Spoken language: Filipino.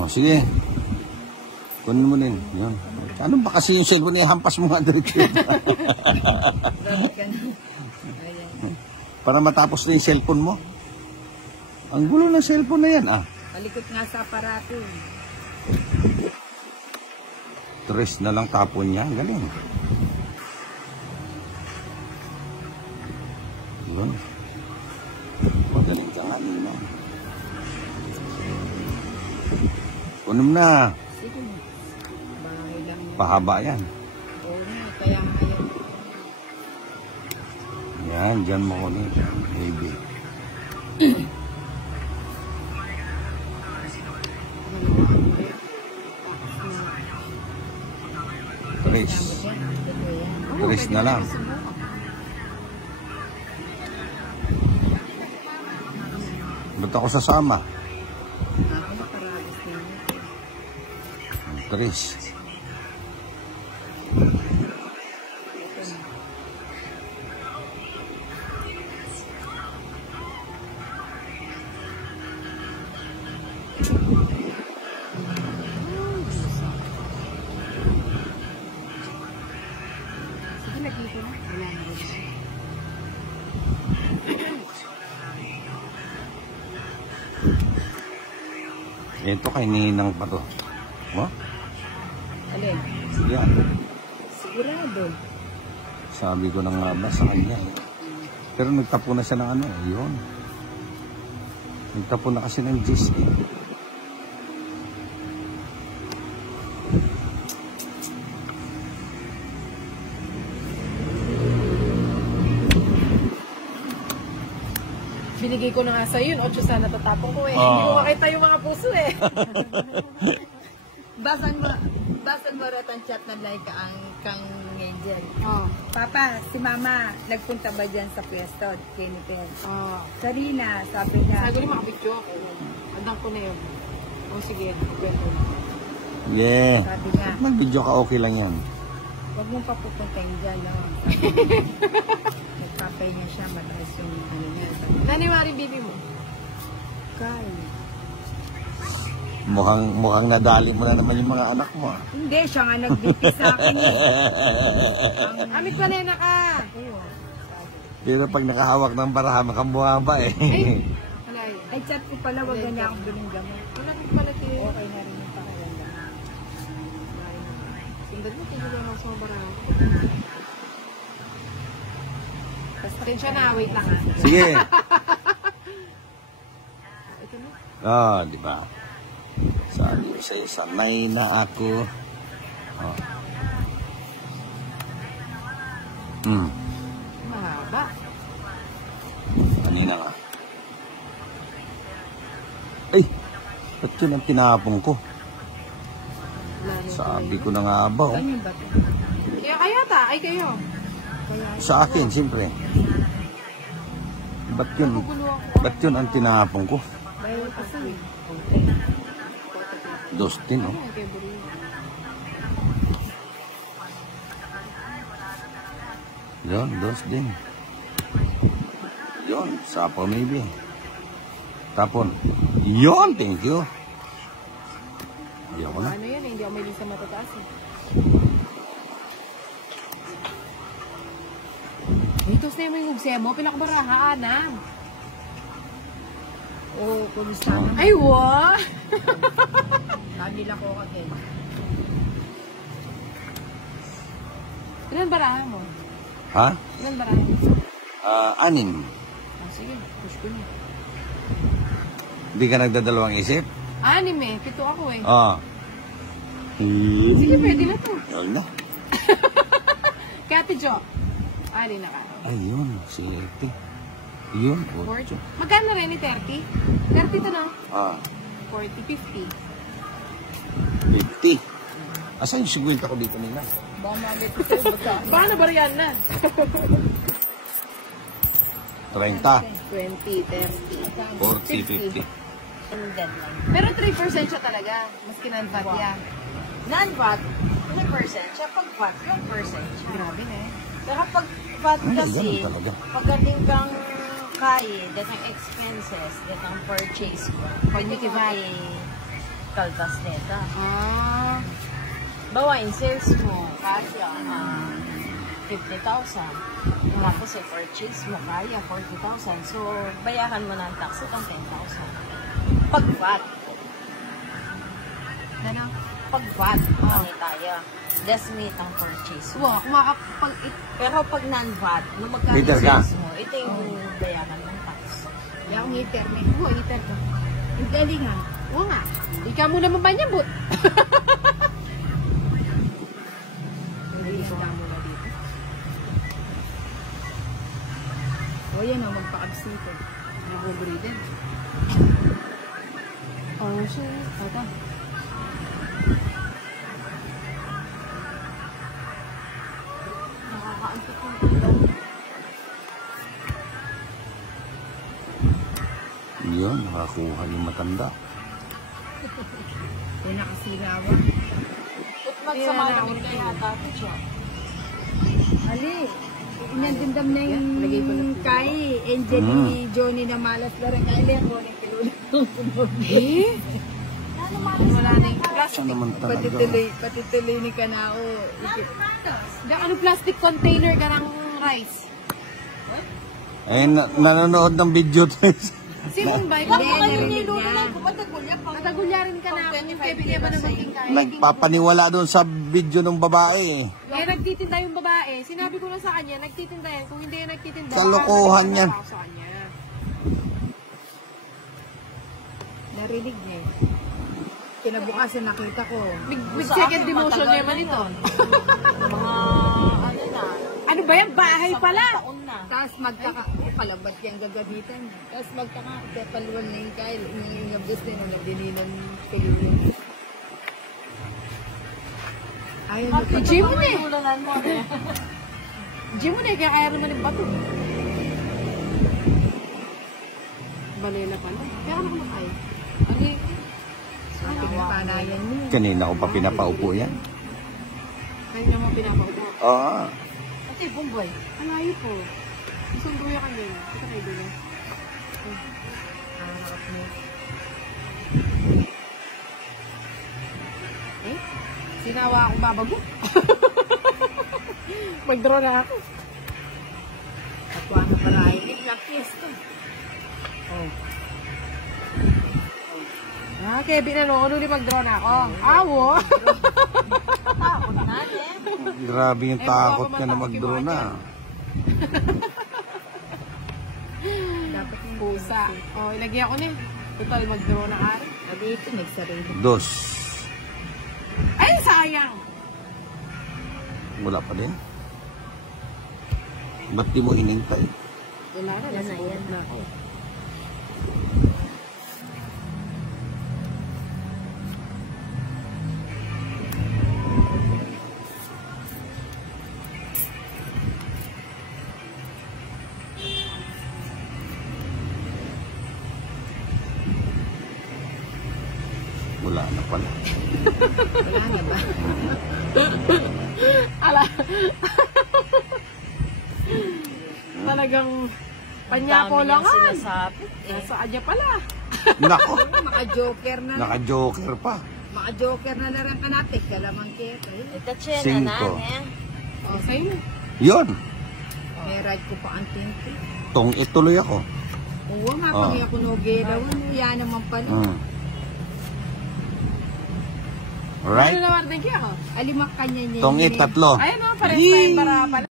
Oh, sige. Kunin mo din. Yan. Ano ba kasi yung cellphone niya? Hampas mo nga diretso. Para matapos na yung cellphone mo. Ang gulo ng cellphone na yan, ah. Palikot nga sa aparato. Tres na lang tapon niya. Galing. Yun. Magaling ka nga nila. Kunin mo na. Sige. Bahay lang yan. Pahaba yan. Oo na, kaya nga yan. Yan, dyan mo kunin. Baby. Tres. Tres na lang. Ba't ako sasama? Tres. Ito kay Ninang pa to. Mo? Alin? Yan. Sigurado. Sabi ko na nga ba sa kanya eh. Pero nagtapo na siya ng ano eh. Yun. Nagtapo na kasi ng GC. Binigay ko na nga sa'yo yun. 8 sana tatapon ko eh. Hindi ko makita yung mga puso eh. Basan mo ratang chat na like ang kang Angel. Oh. Papa, si Mama, nagpunta ba dyan sa pwesto? Jennifer. Oh. Sarina, sabi niya. Sabi ko makabidyo ako. Andang ko na yun. O sige, kwento na. Yeah. Sabi niya. Mag-video ka, okay lang yan. Huwag mong papupuntahin dyan, no? Nagpapahinga siya, mataas yung ano niya. Naniwari bibi mo? Kay. Mukhang nadali mo na naman yung mga anak mo. Hindi, siya nga nag-BP sa akin. Amit pa na ka! Pero pag nakahawak ng baraha, makamukha ba eh. Wala yun. Ay, chat ko pala, wag na niya akong biling gamot. Wala kong pala tiyo. Okay na rin yung pakiramdam. Sundan mo, tingin lang ako sa barang. Pasensya na, wait lang. Sige. Ito na. Ah, di ba? Sabi ko sa'yo, sanay na ako. Oh. Mahaba. Kanina nga. Ay! Ba't yun ang tinapong ko? Sabi ko na nga ba, oh. Ano yung bato? Kaya ta, ay kayo. Sa akin, siyempre. Ba't yun ang tinapong ko? Bayo kasi. Dustin, oh. Yun, Dustin. Yun, sapo maybe. Tapon. Yun, thank you. Hindi ako na. Ano yan eh, hindi ako may lisa matataas eh. Dito sa yung hugsemo, pinakabaraha, anam. Oo, kumusta naman. Ay, wa! Kanila ko kagay. Ilan baraha mo? Ha? Ilan baraha mo? 6. Sige, push ko na. Hindi ka nagdadalawang isip? 6 eh, 7 ako eh. Sige, pwede na to. Yun na. Kaya Ate Jo, 6 na ka. Ayun, 7. Yun, 8. Magkano rin ni 30? 30 to no? 40, 50. 50. Asan yung 50 ko dito nila? Baka mamit ko sa'yo, basta. Paano ba yan na? 30, 20, 30. 40, 50. Deadline. Pero 3% siya talaga. Maski non-fat yan. Non-VAT, 3% siya. Pag VAT, 1% siya. Grabe na eh. Pero pag VAT Ay, kasi, ganun talaga. pagdating kang kaya, datang expenses, datang purchase ko. Pwede Hindi ka VAT. kaltas neta. Ah. Bawa in sales mo, kaya 50,000. Tapos sa purchase mo, kaya 40,000. So, bayaran mo ng tax itong 10,000. Pag VAT. Ano? Pag VAT, ano tayo? Desimate ang purchase mo. Wow, kumakapag... Pero pag non-VAT, nung magkano Liter ka? sales mo, ito yung bayaran ng tax. Kaya akong heater na. Oo, heater ka. Ang galing ha. Oo nga. Ikaw muna mabanyabot. Hindi ka muna dito. O yan o, magpa-absito. Nag-breathe. Oh, shit. Ito. Nakakaantik yung ilaw. Yun, nakakuha yung matanda. Yan nakasilawan. Ba't magsama namin kaya dati siya? Ali, inandindam na yung Lagay ko na. kay Angel ni Johnny na malas na rin. Kaya ako rin kilula. Wala na yung plastic. Saan naman talaga? Patituloy ni Kanao. Ano plastic container ka ng rice? Eh, nanonood ng video to. Si Mumbai, Hindi, kung narinig niya. matagulyarin ka na kung kaya ba naman king kaya. Nagpapaniwala doon sa video ng babae. Eh, nagtitinda yung babae. Sinabi ko lang sa kanya, nagtitinda yan. Kung hindi yan nagtitinda, Kalokohan baka yan. ako sa kanya. Narinig niya. Kinabukasan nakita ko. Big second demotion naman ito. Mga ano na. Ano ba yan? Bahay pala! Taon na. Tapos magtaka, palabat yung gagamitan. Tapos magtaka, kapaluan na yung Kyle. Yung abdos na yung nabdininan kalulan. Ayaw mo pa. Gym mo na eh. Gym mo na eh, kaya kaya naman yung bato. Balela pala. Kaya ano kumakain? Ano yung... Pinapanayan mo. Kanina ko pa pinapaupo yan. Kaya nga mo pinapaupo. Oo. Ate, Bumboy. Alayo po. Isang buya ka din. Ito kayo din. Eh? Sinawa akong babago. Mag-draw na ako. Katwa na pala ay nag-kiss to. Oh. Ah, Kevin, ano ni mag-draw na ako? Awo! Takot na eh. Grabe yung takot ka na mag-draw na. Dapat yung Pusa. Oh, ilagyan ko na eh. Total mag-draw na ka. Sabi ito, nagsarili. Dos. Ay, sayang! Wala pa din. Ba't di mo hinintay? Wala na, Yan na, yan na ako. Wala na pala. Wala na ba? Ala. Talagang panyapo Dami lang niyang sinasabit eh. Nasa adya pala. Nako. Maka-joker na. Naka-joker pa. Maka-joker na rin kanapik. Kalamang keta. Ito Cinco. Oh, sa'yo. Yun. May ride ko pa ang tinti. Tong ituloy ako. Oo, mapangya ko nogera. Yan naman pala. Alright? Ano naman din kaya ako? Alimak kanya niya. Tong tatlo. Ayun o, pares tayo para pala.